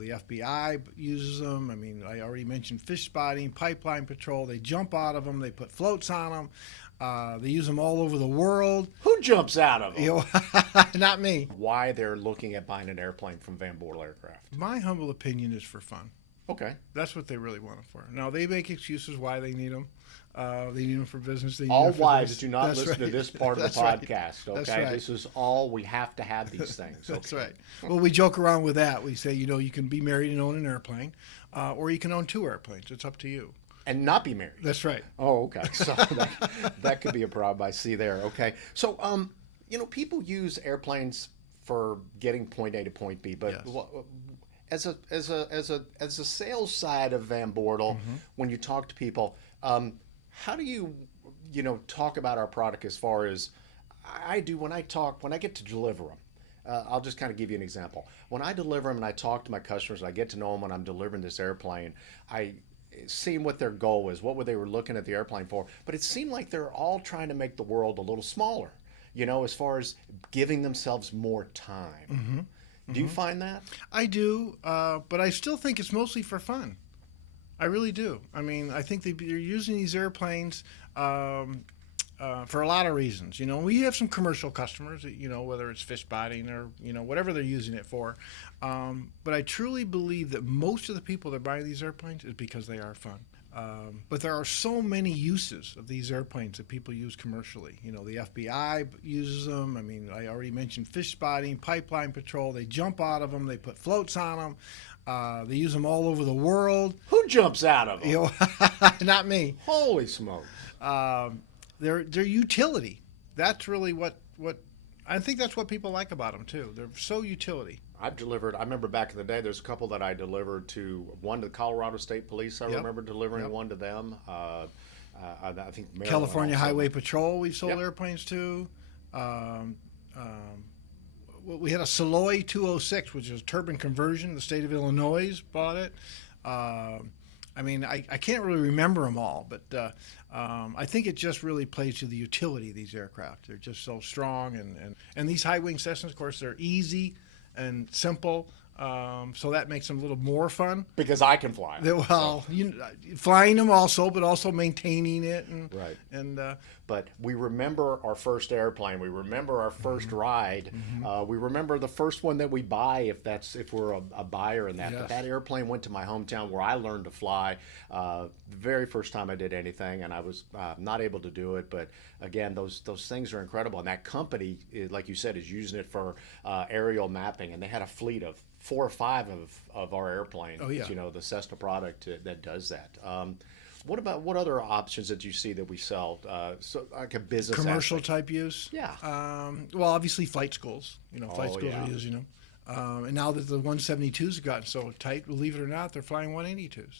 the FBI uses them. I mean, I already mentioned fish spotting, pipeline patrol. They jump out of them. They put floats on them. They use them all over the world. Who jumps out of them? You know, not me. Why they're looking at buying an airplane from Van Bortle Aircraft? My humble opinion is for fun. Okay. That's what they really want them for. Now, they make excuses why they need them. They need them for business. They need All them for wives this. do not That's listen to right. this part of the That's right. podcast, okay? That's right. This is all, we have to have these things. That's okay? right. Well, we joke around with that. We say, you can be married and own an airplane, or you can own two airplanes. It's up to you. And not be married. That's right. Oh, okay. So that could be a problem I see there. Okay. So, people use airplanes for getting point A to point B, but Yes. as a sales side of Van Bortle, when you talk to people, how do you talk about our product as far as I do when I get to deliver them? I'll just kind of give you an example. When I deliver them and I talk to my customers and I get to know them when I'm delivering this airplane, I seeing what their goal is, what they were looking at the airplane for. But it seemed like they're all trying to make the world a little smaller, as far as giving themselves more time. Do you find that? I do, but I still think it's mostly for fun. I really do. I mean, I think they're using these airplanes for a lot of reasons. We have some commercial customers, whether it's fish spotting or, whatever they're using it for. But I truly believe that most of the people that are buying these airplanes is because they are fun. But there are so many uses of these airplanes that people use commercially. The FBI uses them. I mean, I already mentioned fish spotting, pipeline patrol. They jump out of them. They put floats on them. They use them all over the world. Who jumps out of them? Not me. Holy smokes. They're utility. That's really what I think that's what people like about them too. They're so utility. I remember back in the day, there's a couple that I delivered one to the Colorado State Police. I remember delivering one to them. I think Maryland California also. Highway Patrol, we've sold airplanes to. We had a Saloy 206, which is a turbine conversion. The state of Illinois bought it. I mean, I can't really remember them all, but I think it just really plays to the utility of these aircraft. They're just so strong, and these high-wing Cessnas, of course, they're easy and simple, so that makes them a little more fun. Because I can fly. Flying them also, but also maintaining it. Right. But we remember our first airplane. We remember our first ride. We remember the first one that we buy if we're a buyer in that. Yes. But that airplane went to my hometown where I learned to fly. The very first time I did anything, and I was not able to do it. But again, those things are incredible. And that company, like you said, is using it for aerial mapping. And they had a fleet of 4 or 5 of our airplanes. Oh, yeah. The Cessna product that does that. What other options that you see that we sell? So like a business Commercial aspect? type use? Yeah. Well, obviously flight schools. Flight schools yeah. are using them. And now that the 172s have gotten so tight, believe it or not, they're flying 182s.